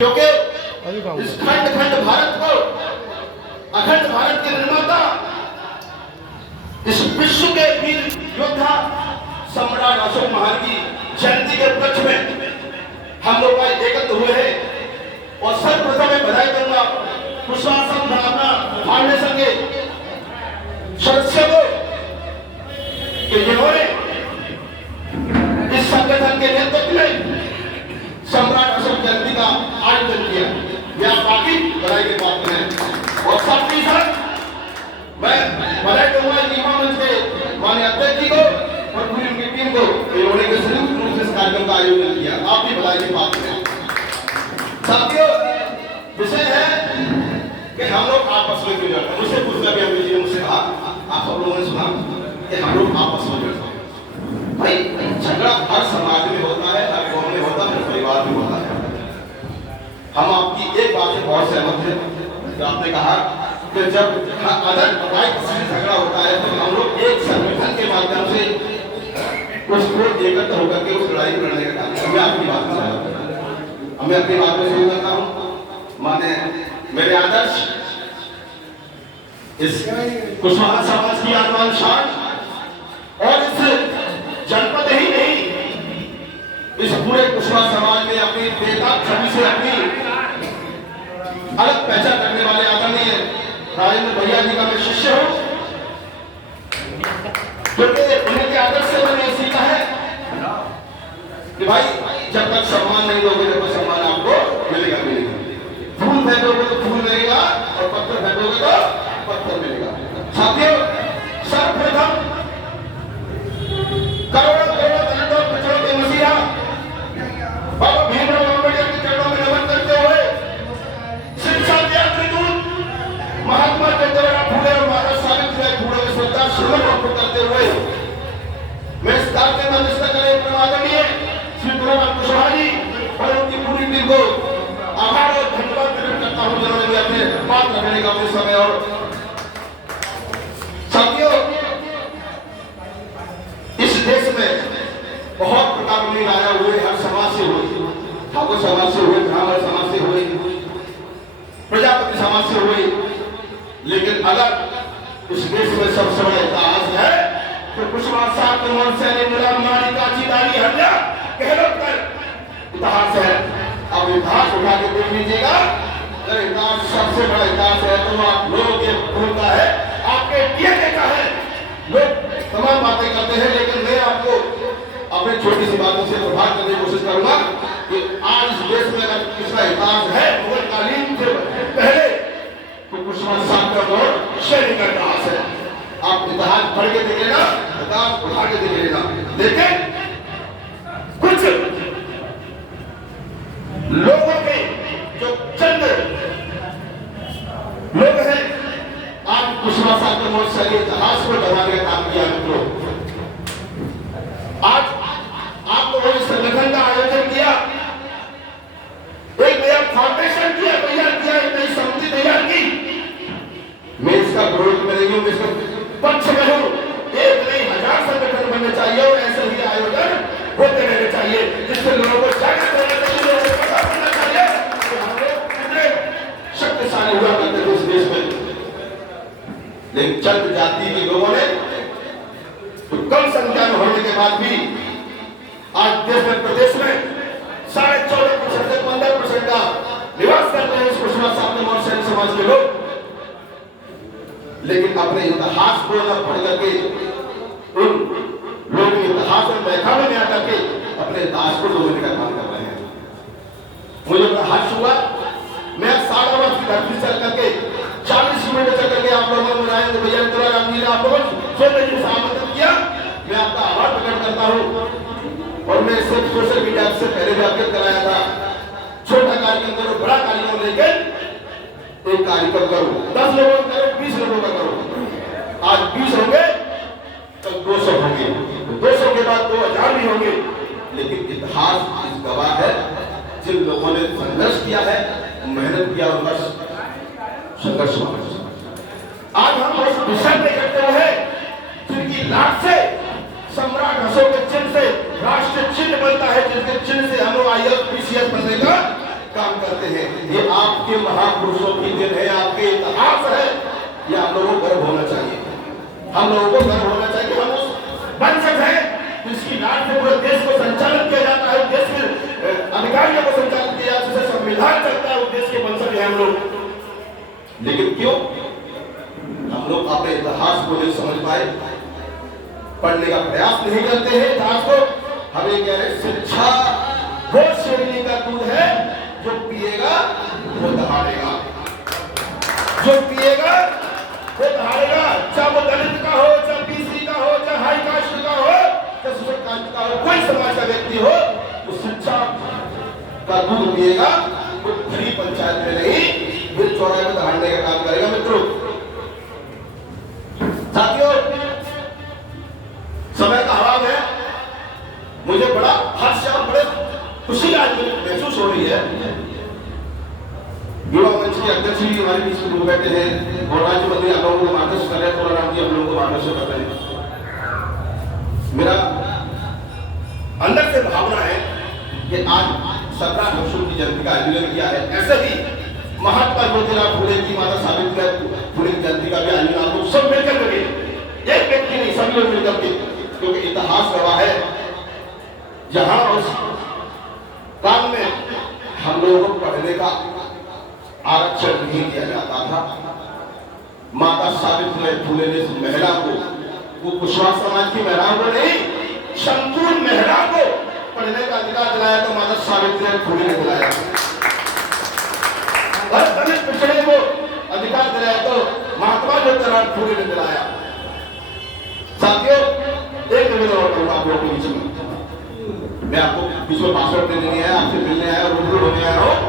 क्योंकि इस खंड खंड भारत को अखंड भारत के निर्माता, इस विश्व के वीर योद्धा सम्राट अशोक महाराज की जयंती के उपलक्ष्य में हम लोग आज एकत्र हुए हैं। और सर्वप्रथम मैं बधाई दूंगा कुशवाहा भावना फाउंडेशन के सदस्यों को कि जिन्होंने इस संगठन के नेतृत्व में सम्राट अशोक जयंती का आयोजन किया। यह काफी बधाई के पात्र है। और साथ ही साथ मैं बधाई दूंगा युवा मंच के माननीय अध्यक्ष जी को और पूरी उनकी टीम को, इन्होंने संयुक्त रूप से इस कार्यक्रम का आयोजन किया। आप भी बधाई के पात्र हैं। साथियों, विषय है कि हम लोग आपस में क्यों लड़ते हैं। मुझसे पूछना भी अभी जी मुझसे कहा, आप सब लोगों ने सुना कि हम लोग आपस में लड़ते हैं। भाई झगड़ा हर समाज में होता है, हर गांव में होता है, हर परिवार में होता है। हम आपकी एक बात से बहुत सहमत हैं जो आपने कहा कि जब अदर भाई किसी से झगड़ा होता है तो हम लोग एक संगठन के माध्यम से उसको एकत्र होकर के उस लड़ाई को लड़ने का काम करते हैं। मैं आपकी बात में सहमत हूं। मैं अपनी बात में शुरू करता हूं। माने मेरे आदर्श इस कुशवाहा समाज की आत्मान शान और इस जनपद ही नहीं, इस पूरे कुशवाहा समाज में अपनी बेताब छवि से अपनी अलग पहचान करने वाले आदरणीय राजेंद्र भैया जी का मैं शिष्य हूं। क्योंकि उन्हीं के आदर्श से मैंने सीखा है कि भाई जब तक सम्मान नहीं दोगे जब तक सम्मान आपको मिलेगा मिलेगा। फूल फेंकोगे तो फूल मिलेगा और पत्थर फेंकोगे तो पत्थर मिलेगा। साथियों, सर्वप्रथम करोड़ों करोड़ों दलितों पिछड़ों के मसीहा बाबा भीमराव अम्बेडकर के चरणों में नमन करते हुए शिक्षा त्याग दूत महात्मा ज्योतिराव फूले और माता सावित्रीबाई फूले के श्रद्धा सुमन अर्पित करते हुए मैं इस कार्यक्रम में निष्ठा करें आदरणीय श्री गुरुराम कुशवाहा जी और उनकी पूरी टीम को आभार और धन्यवाद प्रकट करता हूं जिन्होंने अपने बात रखने का अपने समय। और साथियों, इस देश में बहुत प्रकार के आया हुए, हर समाज से हुए, ठाकुर समाज से हुए, ब्राह्मण समाज से हुए, प्रजापति समाज से हुए। लेकिन अगर इस देश में सबसे बड़ा इतिहास है तो कुशवाहा साहब के मन से गुलाम मारी काची दारी हत्या कहलों कर इतिहास है। अब इतिहास उठा के देख लीजिएगा। अगर इतिहास सबसे बड़ा इतिहास है तो आप लोगों के भूलता है, आपके डीएनए का है। लोग तमाम बातें करते हैं, लेकिन मैं आपको अपने छोटी सी बातों से प्रभावित करने की कोशिश करूंगा कि आज इस देश में अगर किसका इतिहास है मुगल कालीन से पहले तो कुशवाहा साहब का दौर सैनिक का इतिहास है। आप इतिहास पढ़ के देख लेना, इतिहास उठा के देख लेना। लेकिन कुछ लोगों के जो चंद लोग हैं आज कुशवाहा साहब के बहुत सारे इतिहास को दबाने का काम किया। मित्रों, आज आप लोगों ने संगठन का आयोजन किया, एक नया फाउंडेशन तैयार किया, एक नई समिति तैयार की। मैं इसका विरोध में नहीं हूं, मैं इसका पक्ष में हूं। एक नहीं 1000 संगठन बनने चाहिए और ऐसे ही आयोजन होते रहने चाहिए जिससे लोगों को जागृत होना चाहिए, लोगों को पता होना चाहिए कि हम लोग कितने शक्तिशाली हुआ करते थे इस देश में। लेकिन चंद जाति के लोगों ने तो कम संख्या में होने के बाद भी आज देश में प्रदेश में 14.5% से 15% का निवास करते हैं इस कुशवाहा साहब और सैनिक समाज के लोग। लेकिन अपने इतिहास को न पढ़ करके उन लोगों के इतिहास में बैठावे में आकर के अपने इतिहास को डूबने का काम कर रहे हैं। मुझे बड़ा हर्ष हुआ, मैं 60 वर्ष की धरती चल करके 40 किलोमीटर चल करके आप लोगों ने राजेंद्र भैया ने आप लोगों को आमंत्रित किया। मैं आपका आभार प्रकट करता हूं। और मैं सिर्फ सोशल मीडिया से पहले भी अवगत कराया था, छोटा कार्यक्रम करो, बड़ा कार्यक्रम लेकर एक कार्यक्रम करो, 10 लोगों का करो, 20 लोगों का करो। आज 20 होंगे तो 200 होंगे, 200 के बाद 2000 भी होंगे। लेकिन इतिहास आज गवाह है, जिन लोगों ने संघर्ष किया है, मेहनत किया और बस संघर्ष हुआ। आज हम उस विषय पे करते हुए जिनकी लाख से सम्राट अशोक के चिन्ह से राष्ट्रीय चिन्ह बनता है, जिसके चिन्ह से हम लोग IAS PCS बनने का काम करते हैं। ये आपके महापुरुषों की दिन है, आपके इतिहास है। ये आप लोगों को गर्व होना चाहिए, हम लोगों को गर्व होना चाहिए। हम उस वंशज हैं जिसकी नाम से पूरे देश को संचालित किया जाता है, देश के अधिकारियों को संचालित किया जाता है, जिससे संविधान चलता है, उस देश के वंशज हैं हम लोग। लेकिन क्यों हम लोग अपने इतिहास को नहीं समझ पाए, पढ़ने का प्रयास नहीं करते हैं इतिहास को। हम ये कह रहे हैं शिक्षा वो शेरनी का दूध है जो पिएगा वो दहाड़ेगा, जो पिएगा वो दहाड़ेगा। चाहे वो दलित का हो, चाहे बीसी का हो, चाहे हाई कास्ट का हो, चाहे सुपर कास्ट का हो, कोई समाज का व्यक्ति हो, वो शिक्षा का दूध पिएगा, वो खरी पंचायत में नहीं बिल चौराहे में दहाड़ने का काम करेगा। मित्रों, साथियों, समय का अभाव है। मुझे बड़ा हर्ष और बड़े खुशी आज महसूस हो रही है। युवा मंच के अध्यक्ष भी हमारे बीच में बैठे हैं और राज्य मंत्री आप लोगों को मार्गदर्शन कर रहे हैं, राम जी आप लोगों को मार्गदर्शन कर रहे हैं। मेरा अंदर से भावना है कि आज 17 वर्षों की जयंती का आयोजन किया है। ऐसे ही महात्मा ज्योतिराव फुले की, माता सावित्रीबाई फुले की जयंती का भी आयोजन आप लोग सब मिलकर करें, एक व्यक्ति नहीं, सभी लोग मिलकर के, क्योंकि इतिहास गवाह है जहां उस काल में हम लोगों को पढ़ने का आरक्षण नहीं दिया जाता था, माता सावित्रीबाई फुले ने महिला को, वो कुशवाहा समाज की महिलाओं को नहीं, संपूर्ण महिला को पढ़ने का अधिकार दिलाया तो माता सावित्रीबाई फुले ने दिलाया। और दलित पिछड़े को अधिकार दिलाया तो महात्मा ज्योतिराव फुले ने दिलाया। साथियों, एक निवेदन और करूंगा आप लोगों के बीच में। मैं आपको बीच में भाषण देने नहीं आया, आपसे मिलने आया, रूबरू होने आया हूं।